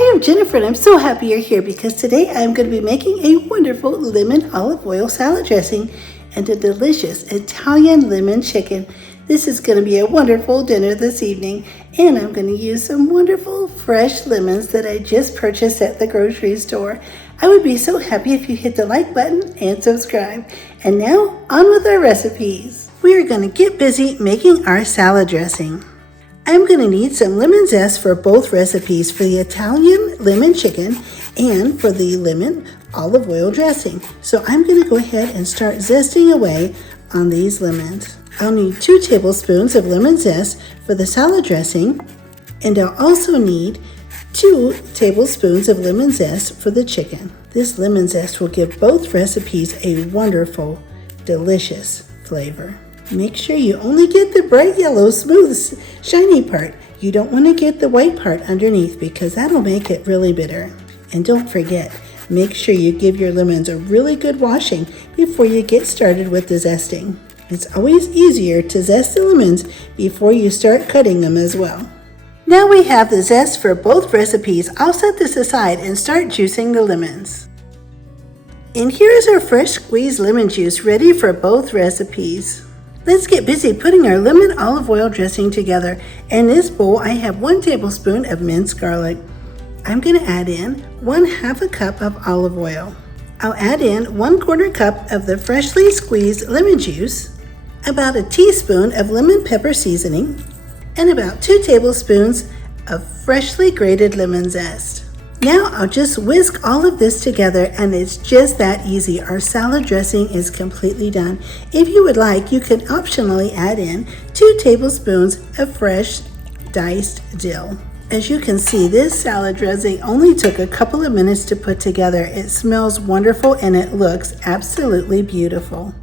Hi, I'm Jennifer and I'm so happy you're here because today I'm going to be making a wonderful lemon olive oil salad dressing and a delicious Italian lemon chicken. This is going to be a wonderful dinner this evening, and I'm going to use some wonderful fresh lemons that I just purchased at the grocery store. I would be so happy if you hit the like button and subscribe. And now on with our recipes. We are going to get busy making our salad dressing. I'm going to need some lemon zest for both recipes, for the Italian lemon chicken and for the lemon olive oil dressing. So I'm going to go ahead and start zesting away on these lemons. I'll need 2 tablespoons of lemon zest for the salad dressing, and I'll also need 2 tablespoons of lemon zest for the chicken. This lemon zest will give both recipes a wonderful, delicious flavor. Make sure you only get the bright yellow, smooth, shiny part. You don't want to get the white part underneath because that'll make it really bitter. And don't forget, make sure you give your lemons a really good washing before you get started with the zesting. It's always easier to zest the lemons before you start cutting them as well. Now we have the zest for both recipes. I'll set this aside and start juicing the lemons. And here is our fresh squeezed lemon juice ready for both recipes. Let's get busy putting our lemon olive oil dressing together. In this bowl, I have 1 tablespoon of minced garlic. I'm going to add in 1/2 cup of olive oil. I'll add in 1/4 cup of the freshly squeezed lemon juice, about a teaspoon of lemon pepper seasoning, and about 2 tablespoons of freshly grated lemon zest. Now I'll just whisk all of this together, and it's just that easy. Our salad dressing is completely done. If you would like, you can optionally add in 2 tablespoons of fresh diced dill. As you can see, this salad dressing only took a couple of minutes to put together. It smells wonderful and it looks absolutely beautiful.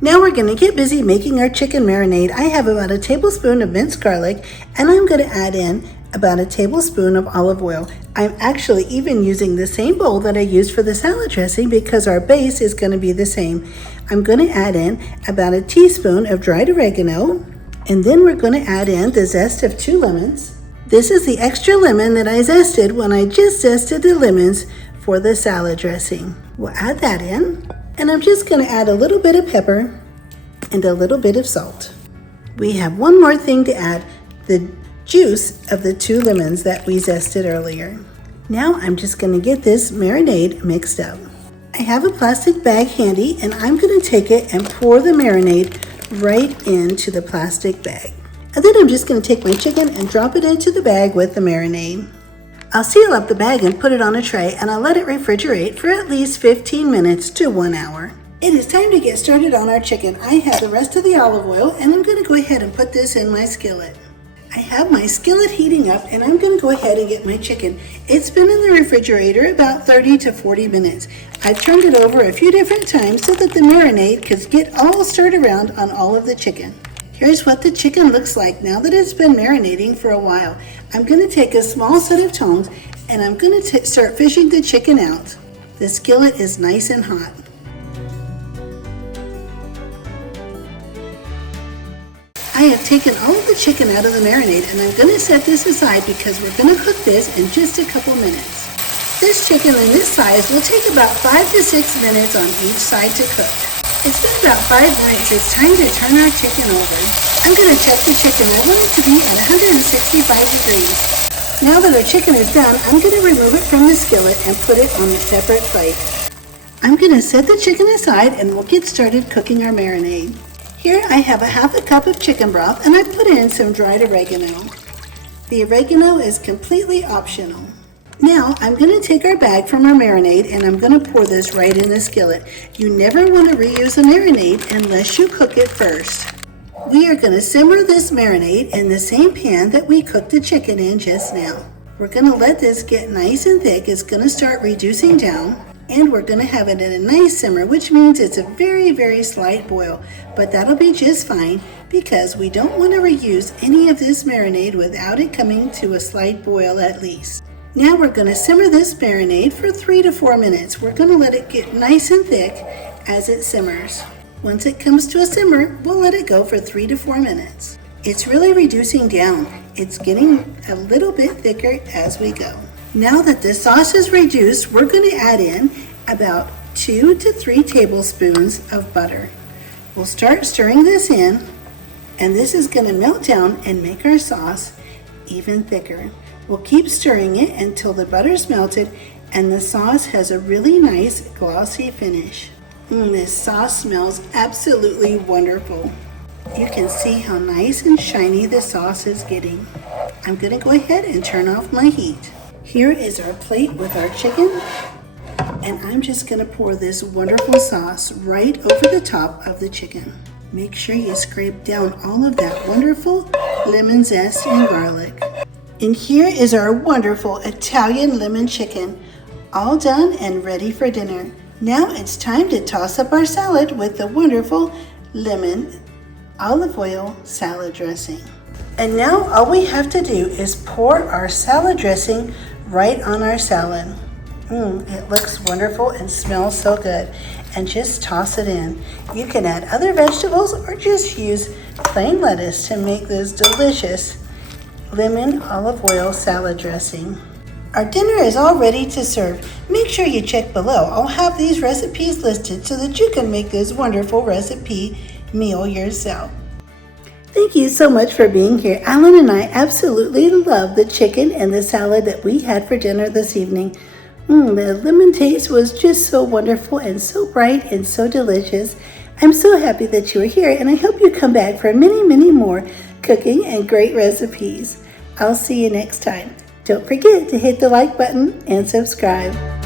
Now we're going to get busy making our chicken marinade. I have about a tablespoon of minced garlic, and I'm going to add in about a tablespoon of olive oil. I'm actually even using the same bowl that I used for the salad dressing because our base is going to be the same. I'm going to add in about a teaspoon of dried oregano, and then we're going to add in the zest of 2 lemons. This is the extra lemon that I zested when I just zested the lemons for the salad dressing. We'll add that in, and I'm just going to add a little bit of pepper and a little bit of salt. We have one more thing to add, the juice of the 2 lemons that we zested earlier. Now I'm just going to get this marinade mixed up. I have a plastic bag handy, and I'm going to take it and pour the marinade right into the plastic bag. And then I'm just going to take my chicken and drop it into the bag with the marinade. I'll seal up the bag and put it on a tray, and I'll let it refrigerate for at least 15 minutes to 1 hour. It is time to get started on our chicken. I have the rest of the olive oil, and I'm going to go ahead and put this in my skillet. I have my skillet heating up, and I'm going to go ahead and get my chicken. It's been in the refrigerator about 30 to 40 minutes. I've turned it over a few different times so that the marinade could get all stirred around on all of the chicken. Here's what the chicken looks like now that it's been marinating for a while. I'm going to take a small set of tongs, and I'm going to start fishing the chicken out. The skillet is nice and hot. I have taken all of the chicken out of the marinade, and I'm going to set this aside because we're going to cook this in just a couple minutes. This chicken in this size will take about 5 to 6 minutes on each side to cook. It's been about 5 minutes. It's time to turn our chicken over. I'm going to check the chicken. I want it to be at 165 degrees. Now that our chicken is done, I'm going to remove it from the skillet and put it on a separate plate. I'm going to set the chicken aside, and we'll get started cooking our marinade. Here I have a 1/2 cup of chicken broth, and I put in some dried oregano. The oregano is completely optional. Now I'm going to take our bag from our marinade, and I'm going to pour this right in the skillet. You never want to reuse a marinade unless you cook it first. We are going to simmer this marinade in the same pan that we cooked the chicken in just now. We're going to let this get nice and thick. It's going to start reducing down, and we're going to have it at a nice simmer, which means it's a very, very slight boil. But that'll be just fine because we don't want to reuse any of this marinade without it coming to a slight boil at least. Now we're going to simmer this marinade for 3 to 4 minutes. We're going to let it get nice and thick as it simmers. Once it comes to a simmer, we'll let it go for 3 to 4 minutes. It's really reducing down. It's getting a little bit thicker as we go. Now that the sauce is reduced, we're going to add in about 2 to 3 tablespoons of butter. We'll start stirring this in, and this is going to melt down and make our sauce even thicker. We'll keep stirring it until the butter's melted and the sauce has a really nice glossy finish. This sauce smells absolutely wonderful. You can see how nice and shiny the sauce is getting. I'm going to go ahead and turn off my heat. Here is our plate with our chicken, and I'm just going to pour this wonderful sauce right over the top of the chicken. Make sure you scrape down all of that wonderful lemon zest and garlic. And here is our wonderful Italian lemon chicken, all done and ready for dinner. Now it's time to toss up our salad with the wonderful lemon olive oil salad dressing. And now all we have to do is pour our salad dressing right on our salad. It looks wonderful and smells so good. And just toss it in. You can add other vegetables or just use plain lettuce to make this delicious lemon olive oil salad dressing. Our dinner is all ready to serve. Make sure you check below. I'll have these recipes listed so that you can make this wonderful recipe meal yourself. Thank you so much for being here. Alan and I absolutely love the chicken and the salad that we had for dinner this evening. The lemon taste was just so wonderful and so bright and so delicious. I'm so happy that you are here, and I hope you come back for many, many more cooking and great recipes. I'll see you next time. Don't forget to hit the like button and subscribe.